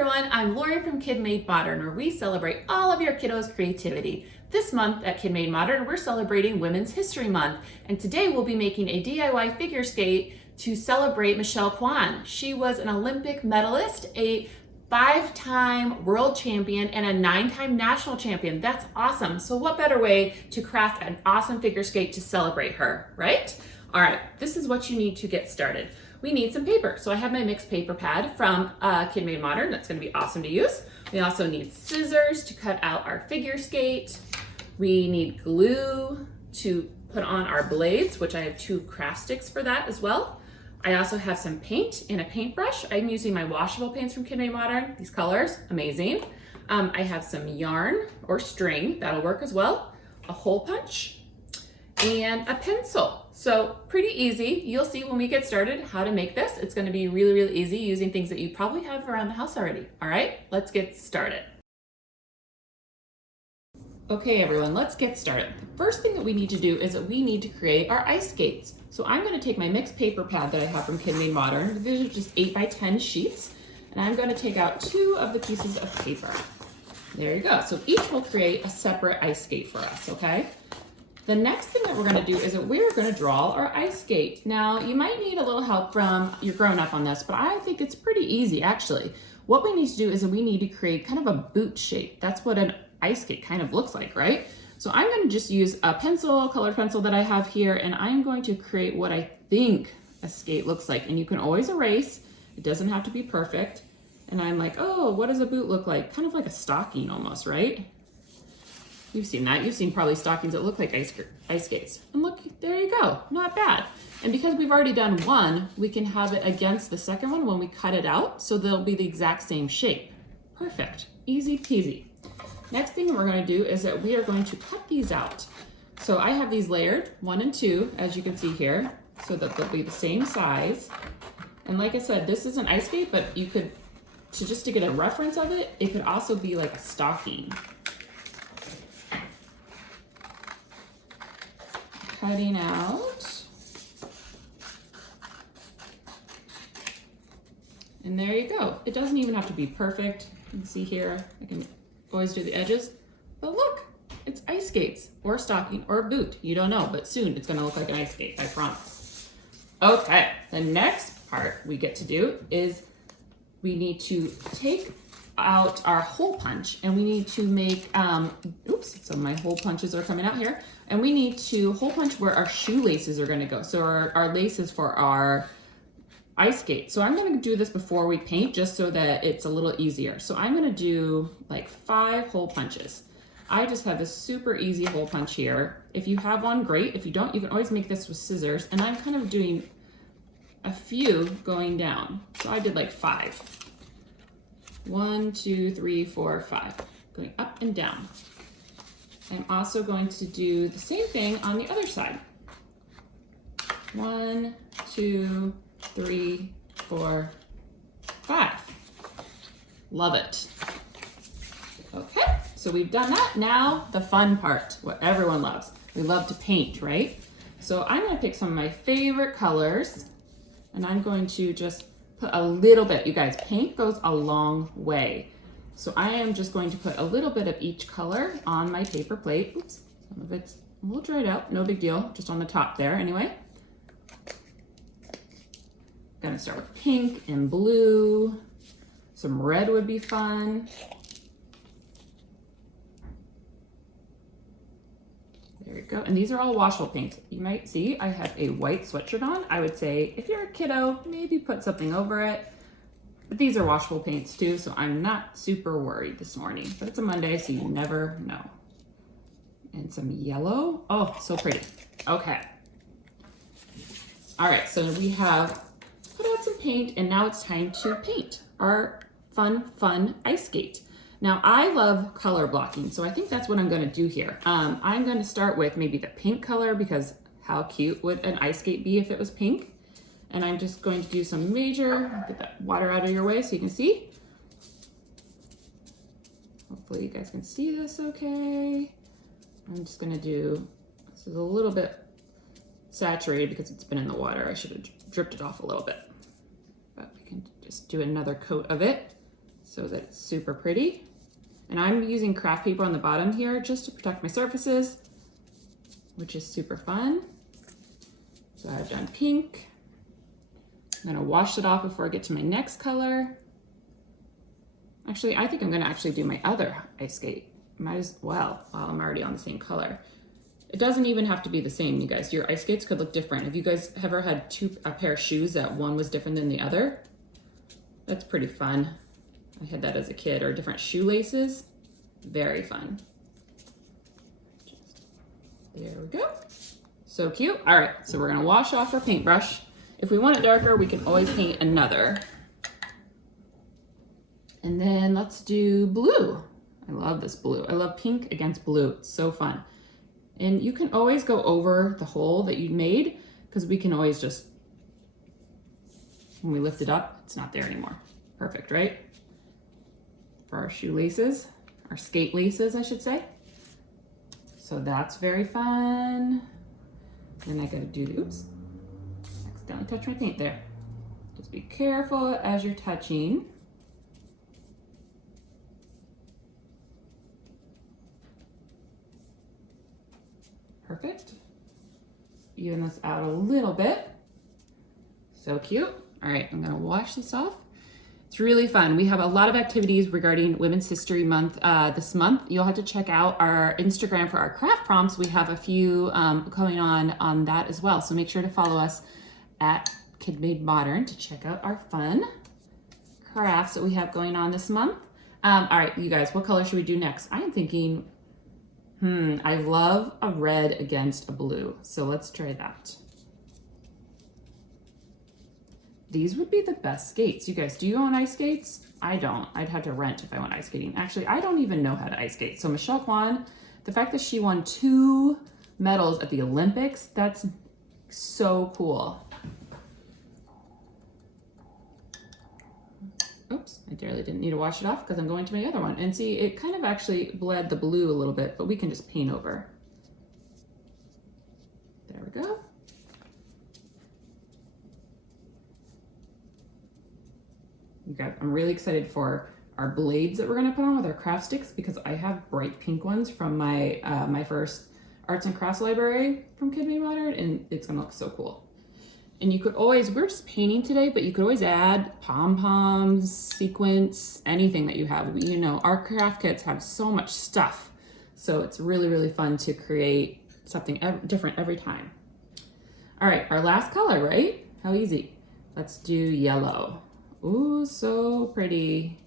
everyone, I'm Laurie from KidMadeModern, where we celebrate all of your kiddos' creativity. This month at KidMadeModern, we're celebrating Women's History Month, and today we'll be making a DIY figure skate to celebrate Michelle Kwan. She was an Olympic medalist, a 5-time world champion, and a 9-time national champion. That's awesome. So what better way to craft an awesome figure skate to celebrate her, right? All right, this is what you need to get started. We need some paper. So I have my mixed paper pad from KidMadeModern. That's gonna be awesome to use. We also need scissors to cut out our figure skate. We need glue to put on our blades, which I have 2 craft sticks for that as well. I also have some paint and a paintbrush. I'm using my washable paints from KidMadeModern. These colors, amazing. I have some yarn or string, that'll work as well. A hole punch and a pencil. So pretty easy. You'll see when we get started how to make this. It's gonna be really, really easy using things that you probably have around the house already. All right, let's get started. Okay, everyone, let's get started. The first thing that we need to do is that we need to create our ice skates. So I'm gonna take my mixed paper pad that I have from KidMadeModern. These are just 8 by 10 sheets. And I'm gonna take out 2 of the pieces of paper. There you go. So each will create a separate ice skate for us, okay? The next thing that we're gonna do is that we're gonna draw our ice skate. Now, you might need a little help from your grown-up on this, but I think it's pretty easy, actually. What we need to do is that we need to create kind of a boot shape. That's what an ice skate kind of looks like, right? So I'm gonna just use a pencil, colored pencil that I have here, and I'm going to create what I think a skate looks like. And you can always erase. It doesn't have to be perfect. And I'm like, oh, what does a boot look like? Kind of like a stocking almost, right? You've seen that. You've seen probably stockings that look like ice skates. And look, there you go. Not bad. And because we've already done one, we can have it against the second one when we cut it out, so they'll be the exact same shape. Perfect. Easy peasy. Next thing we're going to do is that we are going to cut these out. So I have these layered, 1 and 2, as you can see here, so that they'll be the same size. And like I said, this is an ice skate, but you could, just to get a reference of it, it could also be like a stocking. Cutting out. And there you go. It doesn't even have to be perfect. You can see here, I can always do the edges. But look, it's ice skates or a stocking or a boot. You don't know, but soon it's gonna look like an ice skate, I promise. Okay, the next part we get to do is we need to take out our hole punch and we need to make, oops, so my hole punches are coming out here. And we need to hole punch where our shoelaces are gonna go. So our laces for our ice skate. So I'm gonna do this before we paint just so that it's a little easier. So I'm gonna do like 5 hole punches. I just have this super easy hole punch here. If you have one, great. If you don't, you can always make this with scissors. And I'm kind of doing a few going down. So I did like 5. 1, 2, 3, 4, 5. Going up and down. I'm also going to do the same thing on the other side. 1, 2, 3, 4, 5. Love it. Okay, so we've done that. Now the fun part, what everyone loves. We love to paint, right? So I'm gonna pick some of my favorite colors and I'm going to just put a little bit. You guys, paint goes a long way. So I am just going to put a little bit of each color on my paper plate. Oops, some of it's a little dried out, no big deal, just on the top there anyway. Gonna start with pink and blue. Some red would be fun. There we go, and these are all washable paints. You might see I have a white sweatshirt on. I would say if you're a kiddo, maybe put something over it. But these are washable paints too, so I'm not super worried this morning. But it's a Monday, so you never know. And some yellow. Oh, so pretty. Okay. All right, so we have put out some paint, and now it's time to paint our fun ice skate. Now, I love color blocking, so I think that's what I'm gonna do here. I'm gonna start with maybe the pink color, because how cute would an ice skate be if it was pink? And I'm just going to do some major, get that water out of your way so you can see. Hopefully you guys can see this okay. I'm just gonna do, this is a little bit saturated because it's been in the water. I should have dripped it off a little bit. But we can just do another coat of it. so that it's super pretty. And I'm using craft paper on the bottom here just to protect my surfaces, which is super fun. So I've done pink. I'm gonna wash it off before I get to my next color. Actually, I think I'm gonna actually do my other ice skate. Might as well, while I'm already on the same color. It doesn't even have to be the same, you guys. Your ice skates could look different. Have you guys ever had a pair of shoes that one was different than the other? That's pretty fun. I had that as a kid, or different shoelaces. Very fun. There we go. So cute. All right, so we're gonna wash off our paintbrush. If we want it darker, we can always paint another. And then let's do blue. I love this blue. I love pink against blue. It's so fun. And you can always go over the hole that you made, because we can always just, when we lift it up, it's not there anymore. Perfect, right? For our shoelaces, our skate laces, I should say. So that's very fun. Then I gotta do the, oops, accidentally touched my paint there. Just be careful as you're touching. Perfect. Even this out a little bit. So cute. All right, I'm gonna wash this off. It's really fun. We have a lot of activities regarding Women's History Month this month. You'll have to check out our Instagram for our craft prompts. We have a few going on that as well. So make sure to follow us at KidMadeModern to check out our fun crafts that we have going on this month. All right, you guys, what color should we do next? I am thinking, I love a red against a blue. So let's try that. These would be the best skates. You guys, do you own ice skates? I don't. I'd have to rent if I went ice skating. Actually, I don't even know how to ice skate. So Michelle Kwan, the fact that she won 2 medals at the Olympics, that's so cool. Oops, I barely didn't need to wash it off because I'm going to my other one. And see, it kind of actually bled the blue a little bit, but we can just paint over. There we go. Okay, I'm really excited for our blades that we're gonna put on with our craft sticks, because I have bright pink ones from my my first arts and crafts library from KidMadeModern, and it's gonna look so cool. And you could always, we're just painting today, but you could always add pom-poms, sequins, anything that you have. You know, our craft kits have so much stuff. So it's really, really fun to create something different every time. All right, our last color, right? How easy. Let's do yellow. Ooh, so pretty.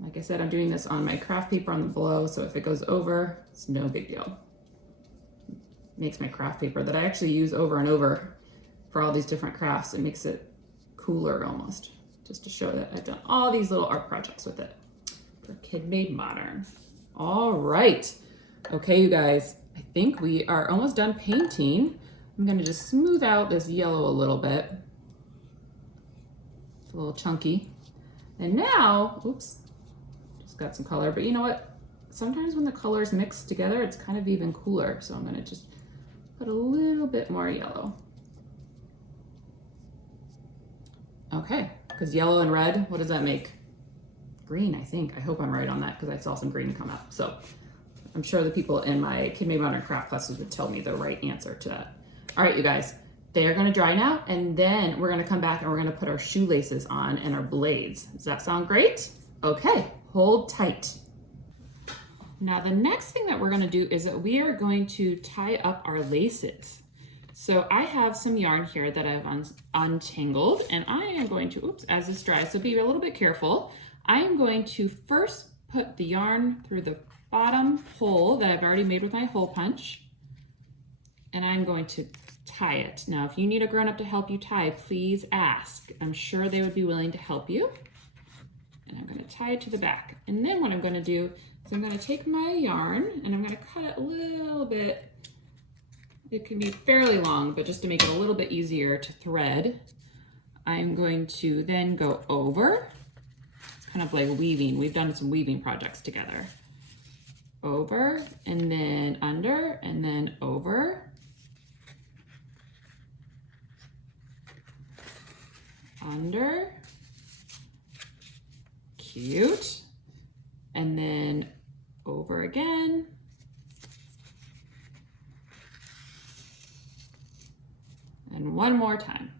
Like I said, I'm doing this on my craft paper on the blow, so if it goes over, it's no big deal. Makes my craft paper that I actually use over and over for all these different crafts. It makes it cooler almost, just to show that I've done all these little art projects with it for KidMadeModern. All right. Okay, you guys, I think we are almost done painting. I'm gonna just smooth out this yellow a little bit. It's a little chunky. And now, oops, just got some color, but you know what? Sometimes when the colors mix together, it's kind of even cooler. So I'm gonna just put a little bit more yellow. Okay, because yellow and red, what does that make? Green, I think. I hope I'm right on that, because I saw some green come up. So I'm sure the people in my KidMadeModern craft classes would tell me the right answer to that. All right, you guys, they are gonna dry now, and then we're gonna come back and we're gonna put our shoelaces on and our blades. Does that sound great? Okay, hold tight. Now the next thing that we're gonna do is that we are going to tie up our laces. So I have some yarn here that I've untangled, and I am going to, oops, as this dries, so be a little bit careful. I am going to first put the yarn through the bottom hole that I've already made with my hole punch, and I'm going to tie it. Now, if you need a grown-up to help you tie, please ask. I'm sure they would be willing to help you. And I'm gonna tie it to the back. And then what I'm gonna do is I'm gonna take my yarn and I'm gonna cut it a little bit. It can be fairly long, but just to make it a little bit easier to thread, I'm going to then go over. It's kind of like weaving. We've done some weaving projects together. Over, and then under, and then over. Under, Cute. And then over again. And one more time.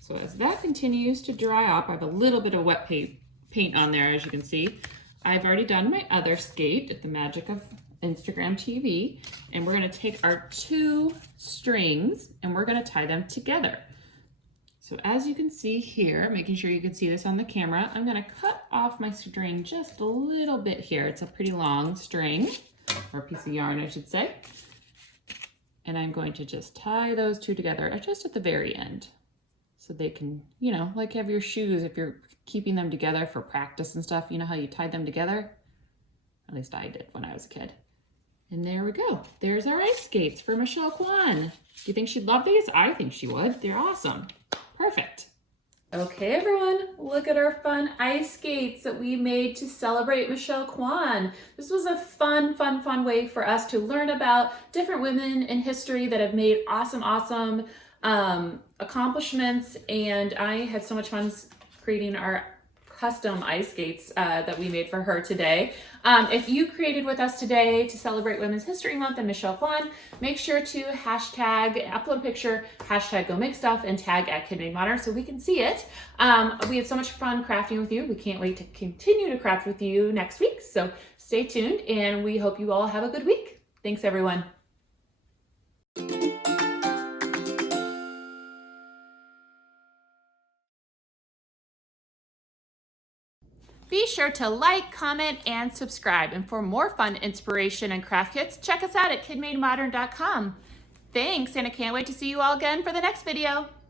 So as that continues to dry up, I have a little bit of wet paint on there, as you can see. I've already done my other skate at the magic of Instagram TV, and we're gonna take our 2 strings and we're gonna tie them together. So as you can see here, making sure you can see this on the camera, I'm gonna cut off my string just a little bit here. It's a pretty long string, or piece of yarn, I should say. And I'm going to just tie those 2 together just at the very end. So they can, you know, like have your shoes, if you're keeping them together for practice and stuff, you know how you tie them together? At least I did when I was a kid. And there we go. There's our ice skates for Michelle Kwan. Do you think she'd love these? I think she would. They're awesome. Perfect. Okay, everyone, look at our fun ice skates that we made to celebrate Michelle Kwan. This was a fun way for us to learn about different women in history that have made awesome accomplishments, and I had so much fun creating our custom ice skates that we made for her today. If you created with us today to celebrate Women's History Month and Michelle Kwan, make sure to hashtag, upload a picture, hashtag go make stuff, and tag at KidMadeModern so we can see it. We had so much fun crafting with you. We can't wait to continue to craft with you next week. So stay tuned, and we hope you all have a good week. Thanks, everyone. Be sure to like, comment, and subscribe. And for more fun inspiration and craft kits, check us out at KidMadeModern.com. Thanks, and I can't wait to see you all again for the next video.